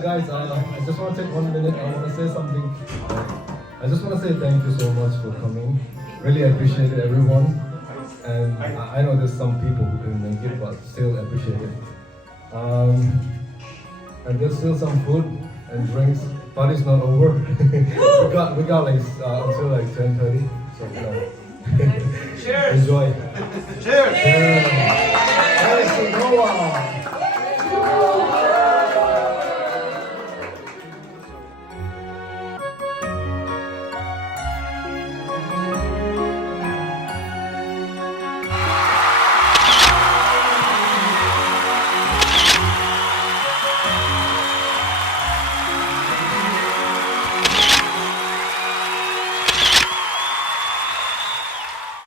Guys, I just want to take 1 minute. I want to say something. I just want to say thank you so much for coming. Really appreciate it, everyone. And I know there's some people who couldn't make it, but still appreciate it. And there's still some food and drinks. Party's not over. we got like until like 10:30. So you know, Cheers! enjoy. Cheers! Yeah.